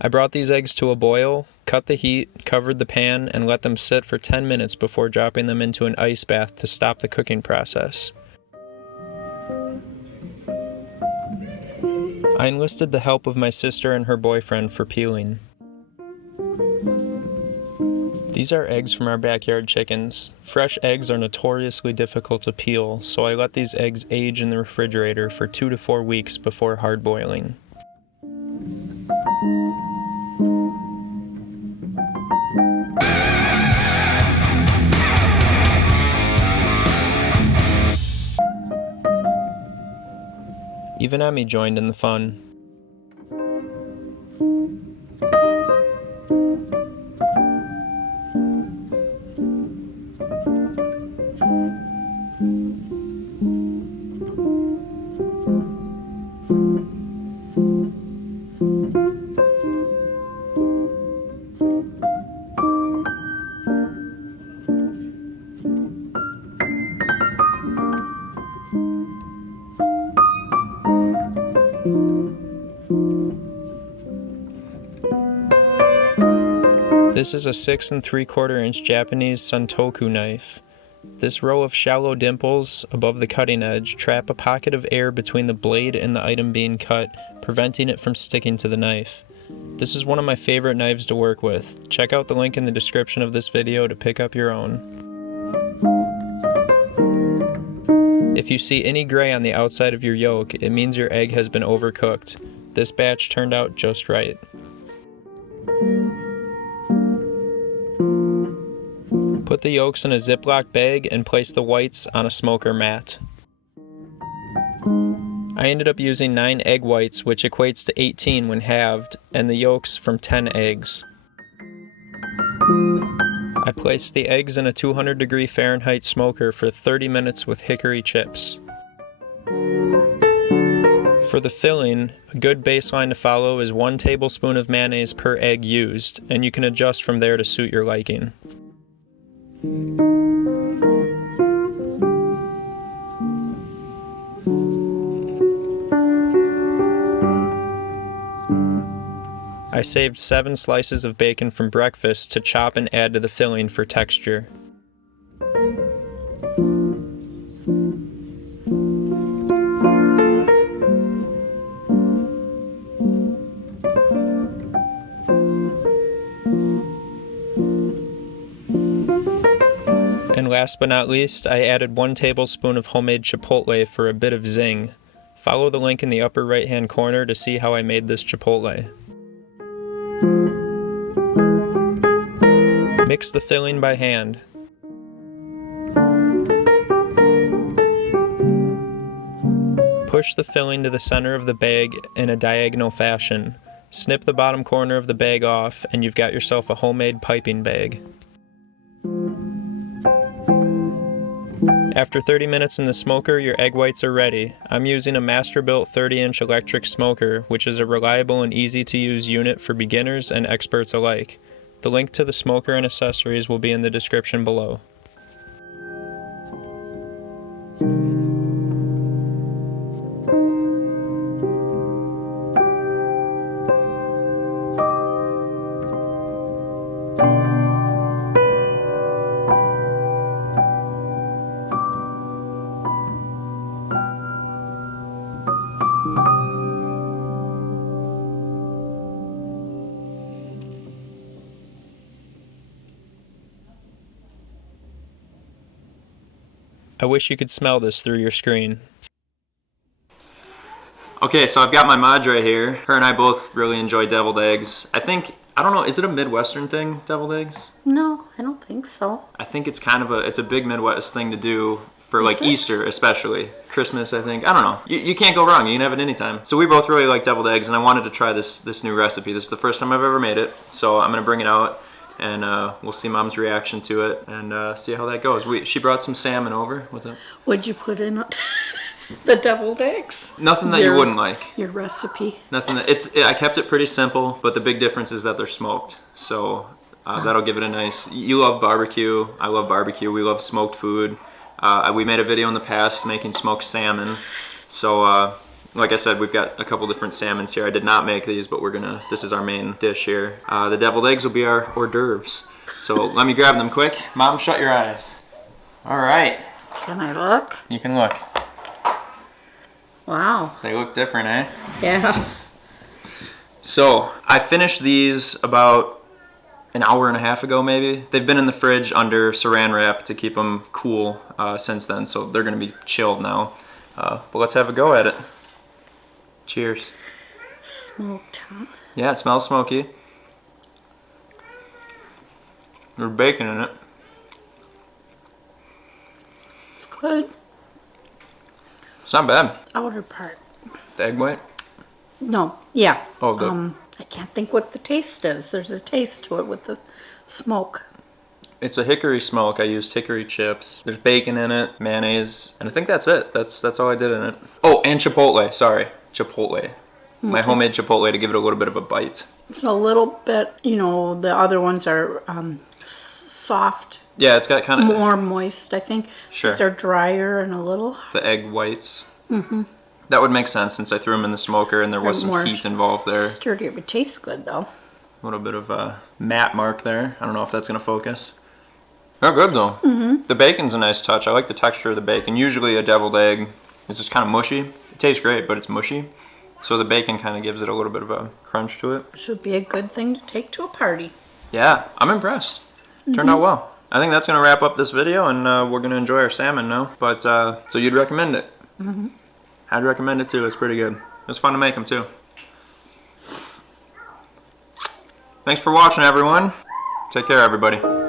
I brought these eggs to a boil, cut the heat, covered the pan, and let them sit for 10 minutes before dropping them into an ice bath to stop the cooking process. I enlisted the help of my sister and her boyfriend for peeling. These are eggs from our backyard chickens. Fresh eggs are notoriously difficult to peel, so I let these eggs age in the refrigerator for 2 to 4 weeks before hard boiling. Even Emmy joined in the fun. This is a 6 3/4 inch Japanese Santoku knife. This row of shallow dimples above the cutting edge trap a pocket of air between the blade and the item being cut, preventing it from sticking to the knife. This is one of my favorite knives to work with. Check out the link in the description of this video to pick up your own. If you see any gray on the outside of your yolk, it means your egg has been overcooked. This batch turned out just right. Put the yolks in a Ziploc bag and place the whites on a smoker mat. I ended up using 9 egg whites, which equates to 18 when halved, and the yolks from 10 eggs. I placed the eggs in a 200-degree Fahrenheit smoker for 30 minutes with hickory chips. For the filling, a good baseline to follow is 1 tablespoon of mayonnaise per egg used, and you can adjust from there to suit your liking. I saved 7 slices of bacon from breakfast to chop and add to the filling for texture. And last but not least, I added 1 tablespoon of homemade chipotle for a bit of zing. Follow the link in the upper right hand corner to see how I made this chipotle. Mix the filling by hand. Push the filling to the center of the bag in a diagonal fashion. Snip the bottom corner of the bag off, and you've got yourself a homemade piping bag. After 30 minutes in the smoker, your egg whites are ready. I'm using a Masterbuilt 30-inch electric smoker, which is a reliable and easy-to-use unit for beginners and experts alike. The link to the smoker and accessories will be in the description below. I wish you could smell this through your screen. Okay, so I've got my Madre here. Her and I both really enjoy deviled eggs. I don't know, is it a Midwestern thing, deviled eggs? No, I don't think so. I think it's kind of it's a big Midwest thing to do for like Easter especially. Christmas, I think. I don't know. You can't go wrong. You can have it anytime. So we both really like deviled eggs, and I wanted to try this new recipe. This is the first time I've ever made it, so I'm gonna bring it out. And we'll see Mom's reaction to it and see how that goes. She brought some salmon over. What's up? What'd you put in the deviled eggs? Nothing that you wouldn't like. Your recipe. Nothing that I kept it pretty simple, but the big difference is that they're smoked. So that'll give it a nice. You love barbecue. I love barbecue. We love smoked food. We made a video in the past making smoked salmon. So Like I said, we've got a couple different salmons here. I did not make these, but this is our main dish here. The deviled eggs will be our hors d'oeuvres. So let me grab them quick. Mom, shut your eyes. All right. Can I look? You can look. Wow. They look different, eh? Yeah. So I finished these about an hour and a half ago, maybe. They've been in the fridge under saran wrap to keep them cool since then, so they're gonna be chilled now. But let's have a go at it. Cheers. Smoked, huh? Yeah, it smells smoky. There's bacon in it. It's good. It's not bad. Outer part. The egg white? No, yeah. Oh, good. I can't think what the taste is. There's a taste to it with the smoke. It's a hickory smoke. I used hickory chips. There's bacon in it, mayonnaise, and I think that's it. That's all I did in it. Oh, and chipotle. Sorry, chipotle. My homemade chipotle to give it a little bit of a bite. It's a little bit, you know, the other ones are soft. Yeah, it's got kind of More moist, I think. Sure. They're drier and a little. the egg whites. Mm-hmm. That would make sense since I threw them in the smoker and there was some more heat involved there. Sturdier, but tastes good though. A little bit of a matte mark there. I don't know if that's going to focus. They're good though. Mm-hmm. The bacon's a nice touch. I like the texture of the bacon. Usually a deviled egg is just kind of mushy. It tastes great, but it's mushy. So the bacon kind of gives it a little bit of a crunch to it. Should be a good thing to take to a party. Yeah, I'm impressed. Turned out well. I think that's going to wrap up this video, and we're going to enjoy our salmon now. But, so you'd recommend it? Mm-hmm. I'd recommend it too. It's pretty good. It was fun to make them too. Thanks for watching, everyone. Take care, everybody.